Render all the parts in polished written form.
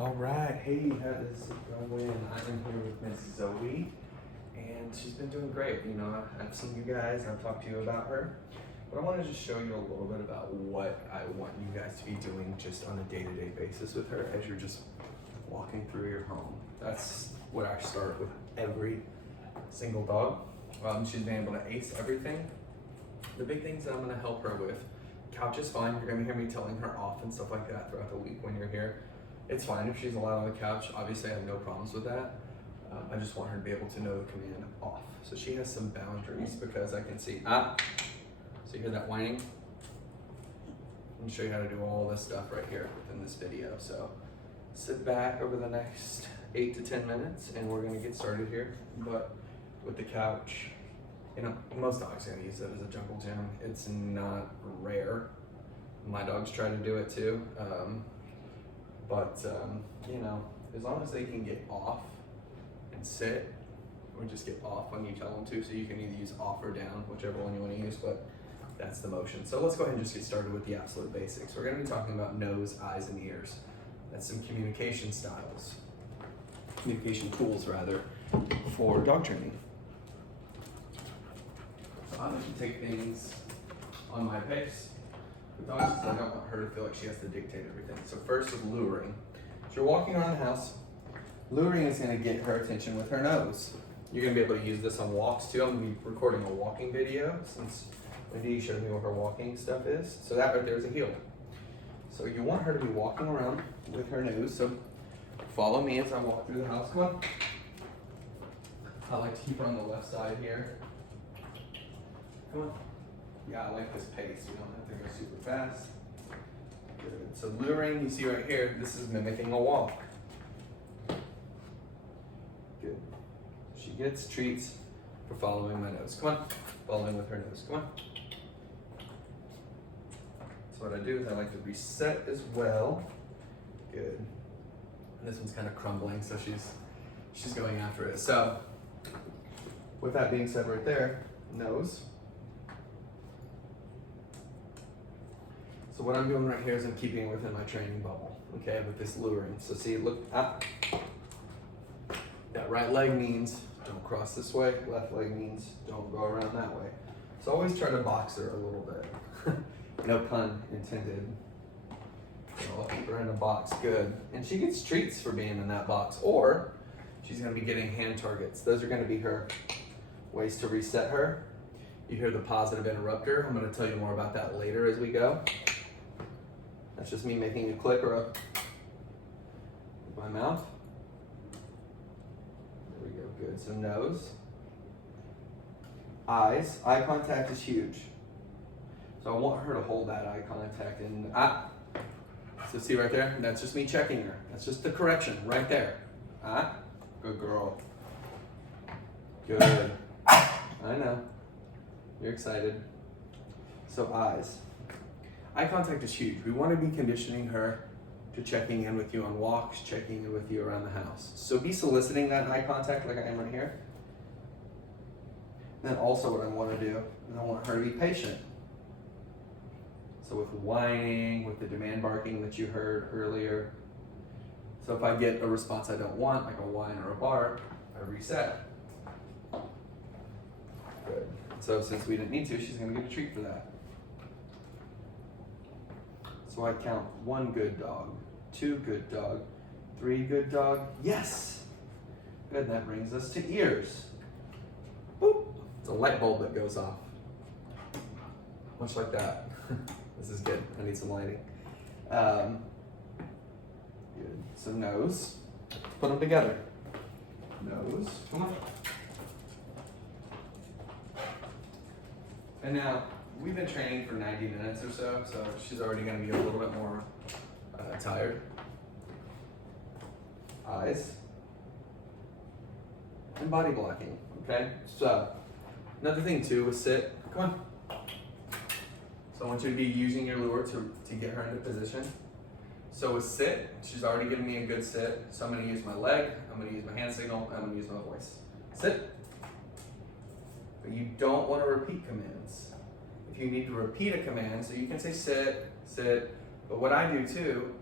All right, hey, how does it going? I'm here with Miss Zoey, and she's been doing great. You know, I've seen you guys, I've talked to you about her, but I want to just show you a little bit about what I want you guys to be doing just on a day-to-day basis with her as you're just walking through your home. That's what I start with every single dog. She's been able to ace everything. The big things that I'm going to help her with, couch is fine. You're going to hear me telling her off and stuff like that throughout the week when you're here. It's fine if she's allowed on the couch. Obviously, I have no problems with that. I just want her to be able to know the command off. So she has some boundaries because I can see, so you hear that whining? I'm gonna show you how to do all this stuff right here within this video. So sit back over the next 8 to 10 minutes and we're gonna get started here. But with the couch, you know, most dogs are gonna use it as a jungle gym. It's not rare. My dogs try to do it too. You know, as long as they can get off and sit, or just get off when you tell them to, so you can either use off or down, whichever one you want to use, but that's the motion. So let's go ahead and just get started with the absolute basics. We're going to be talking about nose, eyes, and ears. That's some communication styles, communication tools rather, for dog training. So I like to take things on my pace. With dogs, I don't want her to feel like she has to dictate everything. So first is luring. So you're walking around the house. Luring is going to get her attention with her nose. You're going to be able to use this on walks too. I'm going to be recording a walking video since Wendy showed me what her walking stuff is. So that right there is a heel. So you want her to be walking around with her nose. So follow me as I walk through the house. Come on. I like to keep her on the left side here. Come on. Yeah, I like this pace. You don't have to go super fast. Good. So luring, you see right here, this is mimicking a walk. Good. She gets treats for following my nose. Come on. Following with her nose. Come on. So what I do is I like to reset as well. Good. And this one's kind of crumbling, so she's going after it. So with that being said right there, nose. So what I'm doing right here is I'm keeping it within my training bubble, okay, with this luring. So see, look up. That right leg means don't cross this way. Left leg means don't go around that way. So always try to box her a little bit. No pun intended. So I'll keep her in a box, good. And she gets treats for being in that box, or she's gonna be getting hand targets. Those are gonna be her ways to reset her. You hear the positive interrupter. I'm gonna tell you more about that later as we go. That's just me making a click or a with my mouth. There we go, good. So nose, eyes. Eye contact is huge. So I want her to hold that eye contact and So see right there? That's just me checking her. That's just the correction right there. Good girl. Good. I know. You're excited. So eyes. Eye contact is huge. We want to be conditioning her to checking in with you on walks, checking in with you around the house. So be soliciting that eye contact like I am right here. Then also what I want to do is I want her to be patient. So with whining, with the demand barking that you heard earlier. So if I get a response I don't want, like a whine or a bark, I reset. Good. So since we didn't need to, she's going to get a treat for that. So I count 1 good dog, 2 good dog, 3 good dog. Yes! Good, that brings us to ears. Boop! It's a light bulb that goes off. Much like that. This is good. I need some lighting. Good. So nose. Put them together. Nose. Come on. And now, we've been training for 90 minutes or so she's already going to be a little bit more tired. Eyes. And body blocking, okay? So, another thing too is sit. Come on. So I want you to be using your lure to get her into position. So with sit, she's already given me a good sit. So I'm going to use my leg, I'm going to use my hand signal, I'm going to use my voice. Sit. But you don't want to repeat commands. If you need to repeat a command, so you can say sit, sit, but what I do too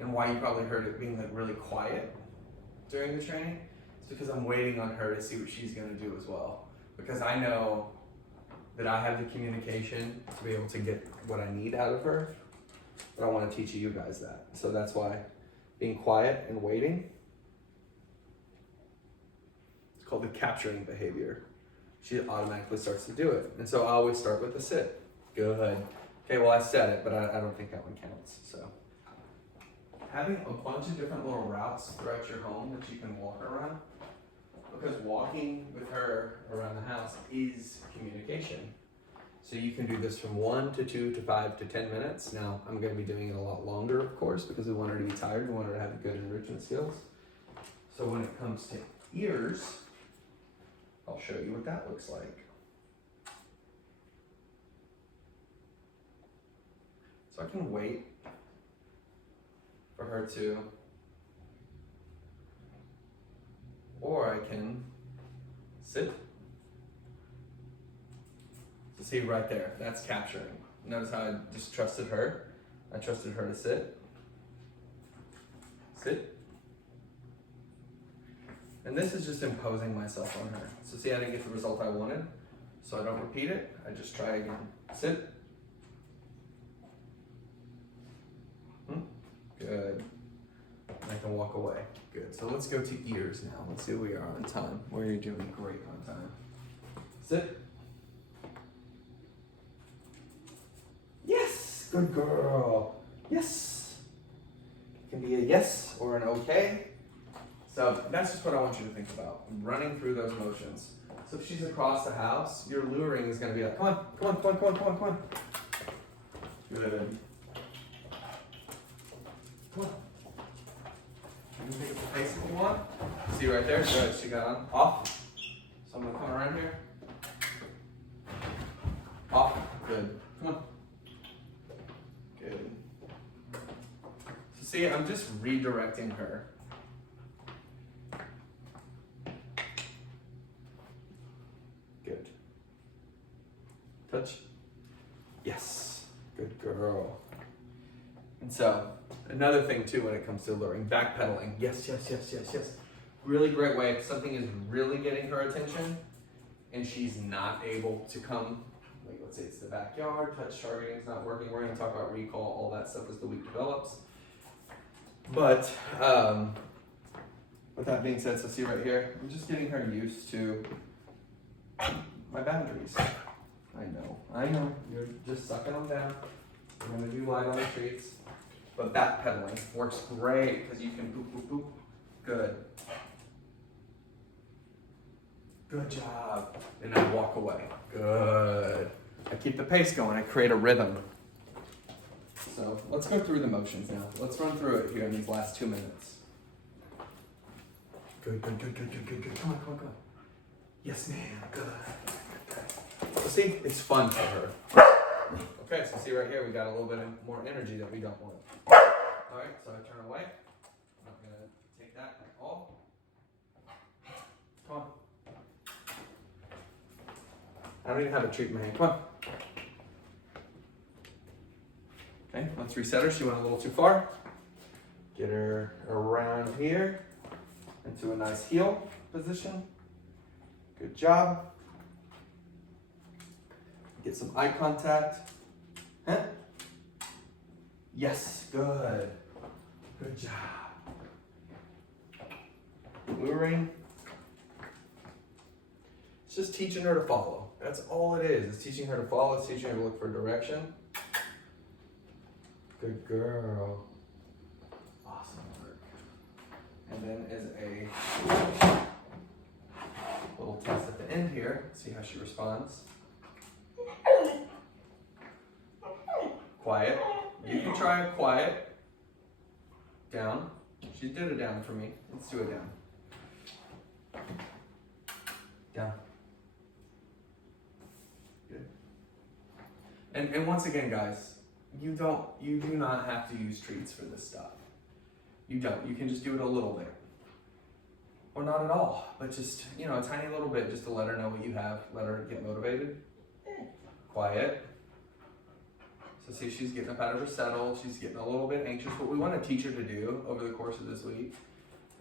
and why you probably heard it being like really quiet during the training, is because I'm waiting on her to see what she's gonna do as well. Because I know that I have the communication to be able to get what I need out of her, but I wanna teach you guys that. So that's why being quiet and waiting, it's called the capturing behavior. She automatically starts to do it. And so I always start with the sit. Good. Okay, well I said it, but I don't think that one counts, so. Having a bunch of different little routes throughout your home that you can walk around, because walking with her around the house is communication. So you can do this from 1 to 2 to 5 to 10 minutes. Now, I'm gonna be doing it a lot longer, of course, because we want her to be tired, we want her to have good enrichment skills. So when it comes to ears, I'll show you what that looks like. So I can wait for her to, or I can sit. So see right there, that's capturing. Notice how I just trusted her. I trusted her to sit. Sit. And this is just imposing myself on her. So see, I didn't get the result I wanted, so I don't repeat it. I just try again. Sit. Good. And I can walk away. Good. So let's go to ears now. Let's see where we are on time. Where you're doing great on time. Sit. Yes. Good girl. Yes. It can be a yes or an okay. So that's just what I want you to think about. Running through those motions. So if she's across the house, your luring is going to be like, come on, come on, come on, come on, come on, come on. Good. Come on. You can pick up the pace if you want. See right there? Good. She got on. Off. So I'm going to come around here. Off. Good. Come on. Good. So see, I'm just redirecting her. Good. Touch. Yes. Good girl. And so, another thing too when it comes to luring, backpedaling. Yes, yes, yes, yes, yes. Really great way if something is really getting her attention and she's not able to come, like let's say it's the backyard, touch targeting is not working. We're gonna talk about recall, all that stuff as the week develops. But with that being said, so see right here, I'm just getting her used to my boundaries. I know, you're just sucking them down. We're gonna do light on the treats. But backpedaling works great because you can boop, boop, boop. Good. Good job. And now walk away. Good. I keep the pace going. I create a rhythm. So let's go through the motions now. Let's run through it here in these last 2 minutes. Good, good, good, good, good, good, good. Come on, come on, come on. Yes, ma'am. Good. Good. So see, it's fun for her. Okay, so see right here, we got a little bit more energy that we don't want. All right, so I turn away. I'm not gonna take that at all. Come on. I don't even have a treat in my hand. Come on. Okay, let's reset her. She went a little too far. Get her around here into a nice heel position. Good job. Get some eye contact. Huh? Yes, good. Good job. Luring. It's just teaching her to follow. That's all it is. It's teaching her to follow. It's teaching her to look for direction. Good girl. Awesome work. And then as a little test at the end here, see how she responds. Quiet. You can try a quiet. Down. She did a down for me. Let's do a down. Down. Good. And once again, guys, you do not have to use treats for this stuff. You don't. You can just do it a little bit. Or not at all, but just, a tiny little bit just to let her know what you have, let her get motivated. Quiet. So see, she's getting up out of her settle. She's getting a little bit anxious. What we want to teach her to do over the course of this week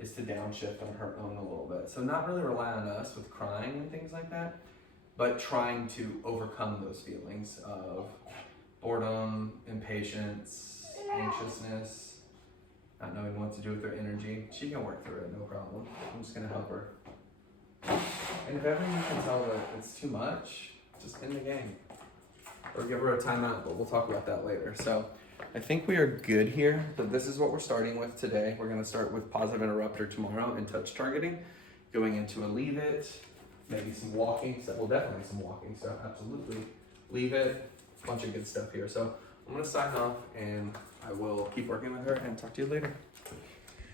is to downshift on her own a little bit. So not really rely on us with crying and things like that, but trying to overcome those feelings of boredom, impatience, anxiousness, not knowing what to do with her energy. She can work through it, no problem. I'm just gonna help her. And if ever you can tell that it's too much, just end the game. Or give her a timeout, but we'll talk about that later. So I think we are good here, but this is what we're starting with today. We're gonna start with positive interrupter tomorrow and touch targeting, going into a leave it, maybe some walking stuff. Well, definitely some walking stuff, absolutely. Leave it, bunch of good stuff here. So I'm gonna sign off and I will keep working with her and talk to you later.